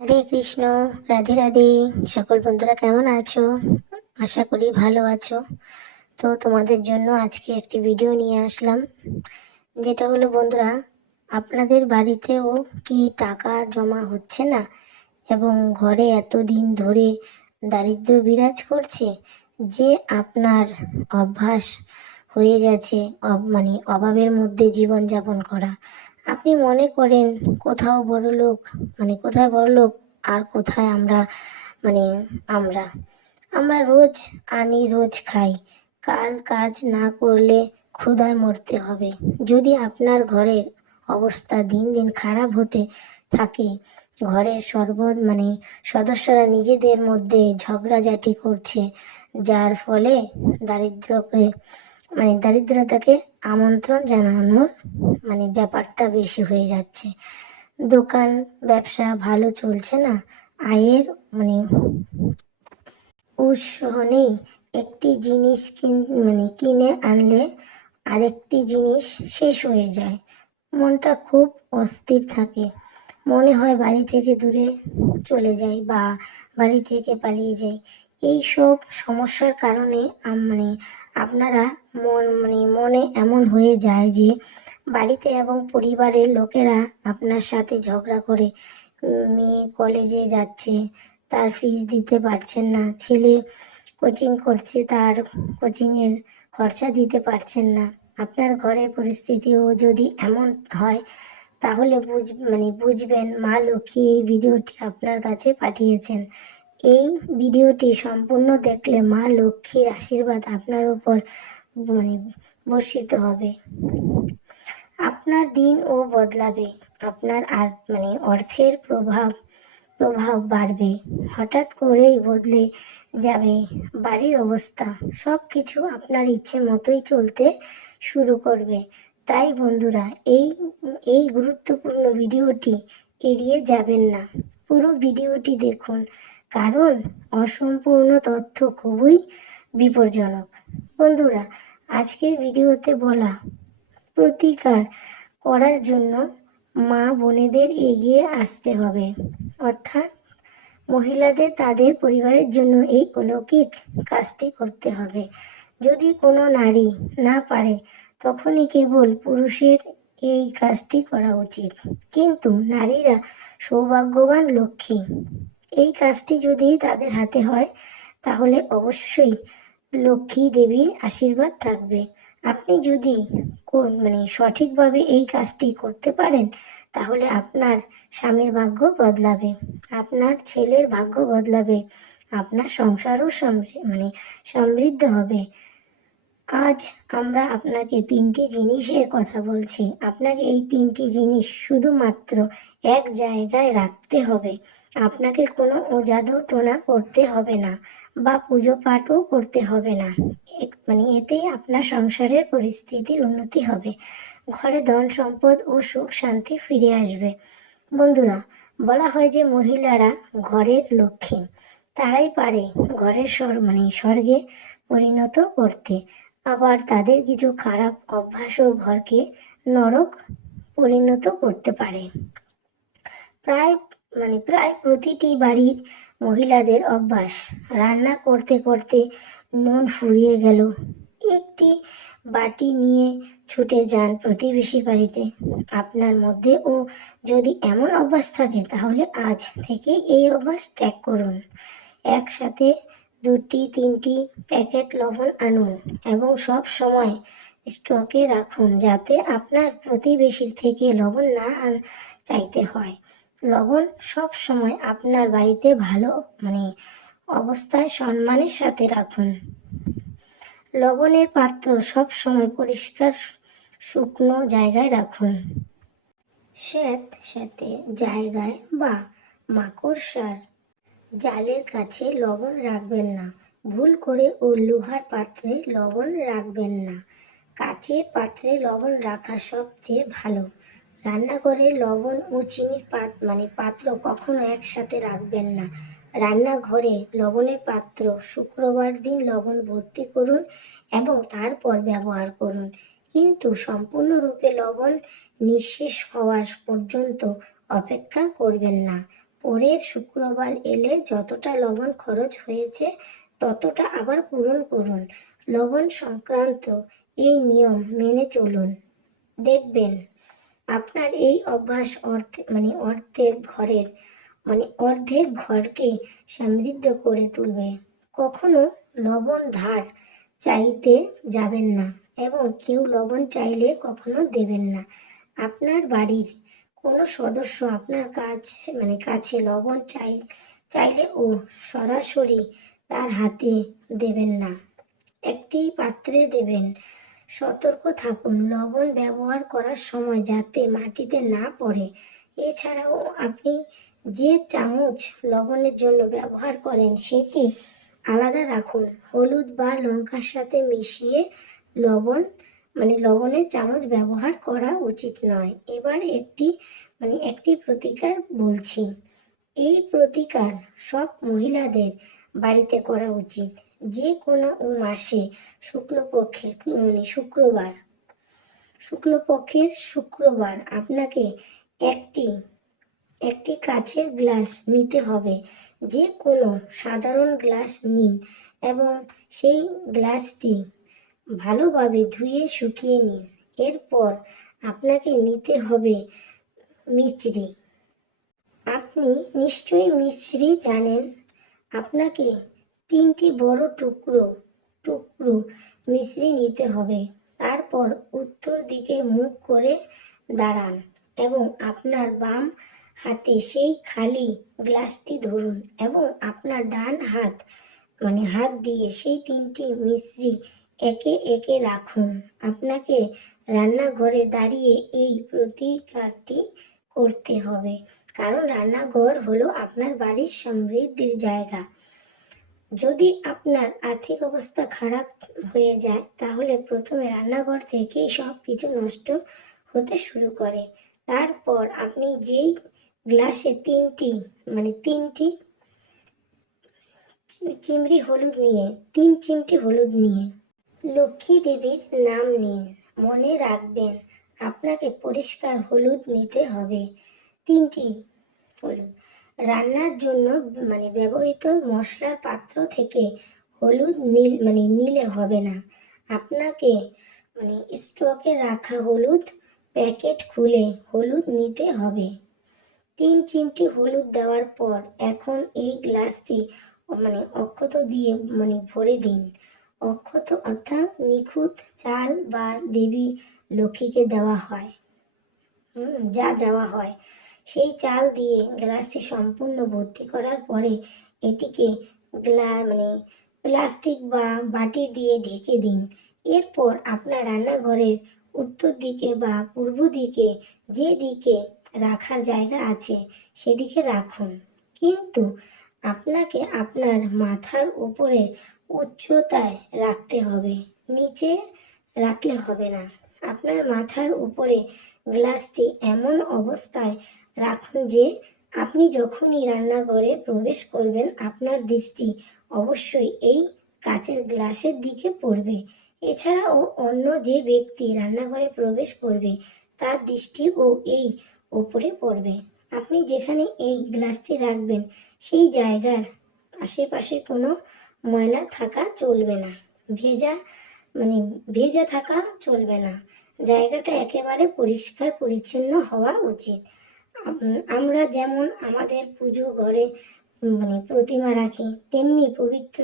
হরে কৃষ্ণ, রাধে রাধে। সকল বন্ধুরা কেমন আছো? আশা করি ভালো আছো। তো তোমাদের জন্য আজকে একটি ভিডিও নিয়ে আসলাম। যেটা হলো, বন্ধুরা, আপনাদের বাড়িতেও কি টাকা জমা হচ্ছে না? এবং ঘরে এতদিন ধরে দারিদ্র বিরাজ করছে যে আপনার অভ্যাস হয়ে গেছে মানে অভাবের মধ্যে জীবনযাপন করা। আপনি মনে করেন কোথাও বড় লোক মানে কোথায় বড় লোক আর কোথায় আমরা মানে আমরা? আমরা রোজ আনি, রোজ খাই। কাল কাজ না করলে ক্ষুধায় মরতে হবে। যদি আপনার ঘরের অবস্থা দিন দিন খারাপ হতে থাকে, ঘরের সর্ব মানে সদস্যরা নিজেদের মধ্যে ঝগড়াঝাটি করছে, যার ফলে দারিদ্রকে মানে দারিদ্রতাকে আমন্ত্রণ জানানোর মানে ব্যাপারটা বেশি হয়ে যাচ্ছে। দোকান, ব্যবসা ভালো চলছে না। আয়ের মানে উৎস নেই। একটি জিনিস কিন মানে কিনে আনলে আরেকটি জিনিস শেষ হয়ে যায়। মনটা খুব অস্থির থাকে। মনে হয় বাড়ি থেকে দূরে চলে যাই বা বাড়ি থেকে পালিয়ে যাই। এই সব সমস্যার কারণে মানে আপনারা মন মানে মনে এমন হয়ে যায় যে বাড়িতে এবং পরিবারের লোকেরা আপনার সাথে ঝগড়া করে মেয়ে কলেজে যাচ্ছে, তার ফিস দিতে পারছেন না, ছেলে কোচিং করছে, তার কোচিংয়ের খরচা দিতে পারছেন না। আপনার ঘরের পরিস্থিতিও যদি এমন হয়, তাহলে বুঝ মানে বুঝবেন মা লক্ষ্মী এই ভিডিওটি আপনার কাছে পাঠিয়েছেন। এই ভিডিওটি সম্পূর্ণ দেখলে মা লক্ষ্মীর আশীর্বাদ আপনার উপর মানে বর্ষিত হবে। আপনার দিনও বদলাবে। আপনার মানে অর্থের প্রভাব প্রভাব বাড়বে। হঠাৎ করেই বদলে যাবে বাড়ির অবস্থা। সব কিছু আপনার ইচ্ছে মতোই চলতে শুরু করবে। তাই বন্ধুরা, এই এই গুরুত্বপূর্ণ ভিডিওটি এড়িয়ে যাবেন না। পুরো ভিডিওটি দেখুন। কারণ অসম্পূর্ণ তথ্য খুবই বিপজ্জনক। বন্ধুরা, আজকের ভিডিওতে বলা প্রতিকার করার জন্য মা বোনেদের এগিয়ে আসতে হবে। অর্থাৎ মহিলাদের তাদের পরিবারের জন্য এই অলৌকিক কাজটি করতে হবে। যদি কোনো নারী না পারে, তখনই কেবল পুরুষের এই কাজটি করা উচিত। কিন্তু নারীরা সৌভাগ্যবান লক্ষ্মী। এই কাজটি যদি তাদের হাতে হয়, তাহলে অবশ্যই লক্ষ্মী দেবীর আশীর্বাদ থাকবে। আপনি যদি মানে সঠিকভাবে এই কাজটি করতে পারেন, তাহলে আপনার স্বামীর ভাগ্য বদলাবে, আপনার ছেলের ভাগ্য বদলাবে, আপনার সংসারও মানে সমৃদ্ধ হবে। আজ আমরা আপনাকে তিনটি জিনিসের কথা বলছি। আপনাকে এই তিনটি জিনিস শুধুমাত্র এক জায়গায় রাখতে হবে। আপনাকে কোনো জাদু টোনা করতে হবে না বা পুজো পাঠও করতে হবে না। মানে এতেই আপনার সংসারের পরিস্থিতির উন্নতি হবে। ঘরে ধন সম্পদ ও সুখ শান্তি ফিরে আসবে। বন্ধুরা, বলা হয় যে মহিলারা ঘরের লক্ষ্মী। তারাই পারে ঘরের স্বর মানে স্বর্গে পরিণত করতে। আবার তাদের কিছু খারাপ অভ্যাসও ঘরকে নরক পরিণত করতে পারে। প্রায় মানে প্রায় প্রতিটি বাড়ির মহিলাদের অভ্যাস। রান্না করতে করতে নুন ফুরিয়ে গেল। একটি বাটি নিয়ে ছুটে যান প্রতিবেশীর বাড়িতে। আপনার মধ্যে ও যদি এমন অভ্যাস থাকে, তাহলে আজ থেকে এই অভ্যাস ত্যাগ করুন। একসাথে দুটি, তিনটি প্যাকেট লবণ আনুন এবং সব সময় স্টকে রাখুন যাতে আপনার প্রতিবেশীর থেকে লবণ না চাইতে হয়। লবণ সব সময় আপনার বাড়িতে ভালো মানে অবস্থায় সম্মানের সাথে রাখুন। লবণের পাত্র সব সময় পরিষ্কার, শুকনো জায়গায় রাখুন। শ্বেত শ্বেতে জায়গায় বা মাকড়সার জালের কাছে লবণ রাখবেন না। ভুল করে ও লোহার পাত্রে লবণ রাখবেন না। কাচের পাত্রে লবণ রাখা সবচেয়ে ভালো। রান্নাঘরে লবণ ও চিনির পাত মানে পাত্র কখনো একসাথে রাখবেন না। রান্নাঘরে লবণের পাত্র শুক্রবার দিন লবণ ভর্তি করুন এবং তারপর ব্যবহার করুন। কিন্তু সম্পূর্ণরূপে লবণ নিঃশেষ হওয়ার পর্যন্ত অপেক্ষা করবেন না। পরের শুক্রবার এলে যতটা লবণ খরচ হয়েছে, ততটা আবার পূরণ করুন। লবণ সংক্রান্ত এই নিয়ম মেনে চলুন। দেখবেন আপনার এই অভ্যাস অর্ধে মানে অর্ধেক ঘরের মানে অর্ধেক ঘরকে সমৃদ্ধ করে তুলবে। কখনো লবণ ধার চাইতে যাবেন না এবং কেউ লবণ চাইলে কখনো দেবেন না। আপনার বাড়ির কোনো সদস্য আপনার কাছ মানে কাছে লবণ চাই, চাইলে ও সরাসরি তার হাতে দেবেন না। একটি পাত্রে দেবেন সতর্ক থাকুন। লবণ ব্যবহার করার সময় যাতে মাটিতে না পড়ে। এছাড়াও আপনি যে চামচ লবণের জন্য ব্যবহার করেন সেটি আলাদা রাখুন। হলুদ বা লঙ্কার সাথে মিশিয়ে লবণ মানে লবণের চামচ ব্যবহার করা উচিত নয়। এবার একটি মানে একটি প্রতিকার বলছি। এই প্রতিকার সব মহিলাদের বাড়িতে করা উচিত। যে কোনো মাসে শুক্লপক্ষের মানে শুক্রবার, শুক্লপক্ষের শুক্রবার আপনাকে একটি একটি কাচের গ্লাস নিতে হবে। যে কোনো সাধারণ গ্লাস নিন এবং সেই গ্লাসটি ভালোভাবে ধুয়ে শুকিয়ে নিন। এরপর আপনাকে নিতে হবে মিচড়ি আপনি নিশ্চয়ই মিশ্রি জানেন, আপনাকে তিনটি বড় টুকরো টুকরো মিশ্রি নিতে হবে। তারপর উত্তর দিকে মুখ করে দাঁড়ান এবং আপনার বাম হাতে সেই খালি গ্লাসটি ধরুন এবং আপনার ডান হাত মানে হাত দিয়ে সেই তিনটি মিশ্রি একে একে রাখুন। আপনাকে রান্নাঘরে দাঁড়িয়ে এই প্রতিকারটি করতে হবে, কারণ রান্নাঘর হলো আপনার বাড়ির সমৃদ্ধির জায়গা। যদি আপনার আর্থিক অবস্থা খারাপ হয়ে যায়, তাহলে প্রথমে রান্নাঘর থেকেই সব কিছু নষ্ট হতে শুরু করে। তারপর আপনি যেই গ্লাসে তিনটি মানে তিনটি চিমড়ি হলুদ নিয়ে, তিন চিমটি হলুদ নিয়ে লক্ষ্মী দেবীর নাম নিন। মনে রাখবেন, আপনাকে পরিষ্কার হলুদ নিতে হবে। তিনটি হলুদ। রান্নার জন্য মানে ব্যবহৃত মশলার পাত্র থেকে হলুদ নীল মানে নিলে হবে না। আপনাকে মানে স্টকে রাখা হলুদ প্যাকেট খুলে হলুদ নিতে হবে। তিন চিমটি হলুদ দেওয়ার পর এখন এই গ্লাসটি মানে অক্ষত দিয়ে মানে ভরে দিন। অক্ষত অর্থাৎ নিখুঁত চাল বা দেবী লক্ষ্মীকে দেওয়া হয়। যা দেওয়া হয়। সেই চাল দিয়ে গ্লাসটি সম্পূর্ণ ভর্তি করার পরে এটিকে গ্লা মানে প্লাস্টিক বা বাটি দিয়ে ঢেকে দিন। এরপর আপনার রান্নাঘরের উত্তর দিকে বা পূর্ব দিকে যে দিকে রাখার জায়গা আছে সেদিকে রাখুন। কিন্তু আপনাকে আপনার মাথার উপরে উচ্চতায় রাখতে হবে, নিচে রাখলে হবে না। আপনার মাথার উপরে গ্লাসটি এমন অবস্থায় রাখুন যে আপনি যখনই রান্নাঘরে প্রবেশ করবেন, আপনার দৃষ্টি অবশ্যই এই কাচের গ্লাসের দিকে পড়বে। এছাড়াও অন্য যে ব্যক্তি রান্নাঘরে প্রবেশ করবে, তার দৃষ্টিও এই ওপরে পড়বে। আপনি যেখানে এই গ্লাসটি রাখবেন, সেই জায়গার আশেপাশে কোনো ময়লা থাকা চলবে না। ভেজা মানে ভেজা থাকা চলবে না। জায়গাটা একেবারে পরিষ্কার, পরিচ্ছন্ন হওয়া উচিত। আমরা যেমন আমাদের পুজো ঘরে মানে প্রতিমা রাখি, তেমনি পবিত্র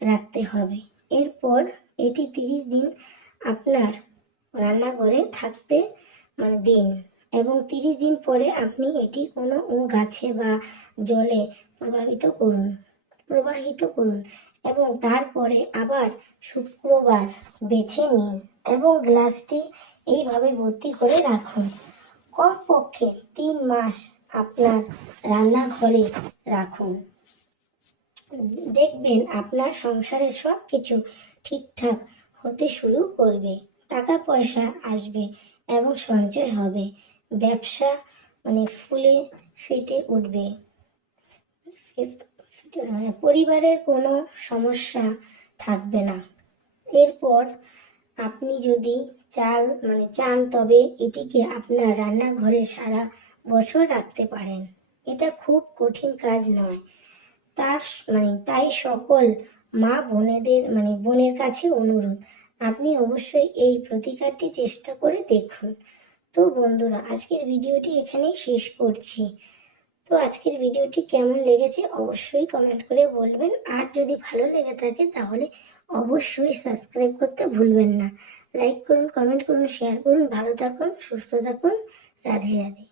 রাখতে হবে। এরপর এটি তিরিশ দিন আপনার রান্নাঘরে থাকতে মানে দিন। এবং তিরিশ দিন পরে আপনি এটি কোনো গাছে বা জলে প্রবাহিত করুন প্রবাহিত করুন এবং তারপরে আবার শুক্রবার বেছে নিন এবং গ্লাসটি এইভাবে ভর্তি করে রাখুন। কমপক্ষে তিন মাস আপনার রান্নাঘরে রাখুন। দেখবেন আপনার সংসারে সব কিছু ঠিকঠাক হতে শুরু করবে, টাকা পয়সা আসবে এবং সঞ্চয় হবে, ব্যবসা মানে ফুলে ফেটে উঠবে। পরিবারের কোনো সমস্যা থাকবে না। এরপর আপনি যদি চাল মানে চান, তবে এটিকে আপনার রান্নাঘরে সারা বছর রাখতে পারেন। এটা খুব কঠিন কাজ নয়। তার মানে তাই সকল মা বোনেদের মানে বোনের কাছে অনুরোধ, আপনি অবশ্যই এই প্রতিকারটি চেষ্টা করে দেখুন। তো বন্ধুরা, আজকের ভিডিওটি এখানেই শেষ করছি। তো আজকের ভিডিওটি কেমন লেগেছে অবশ্যই কমেন্ট করে বলবেন। আর যদি ভালো লেগে থাকে, তাহলে অবশ্যই সাবস্ক্রাইব করতে ভুলবেন না। লাইক করুন কমেন্ট করুন শেয়ার করুন। ভালো থাকুন, সুস্থ থাকুন। রাধে রাধে।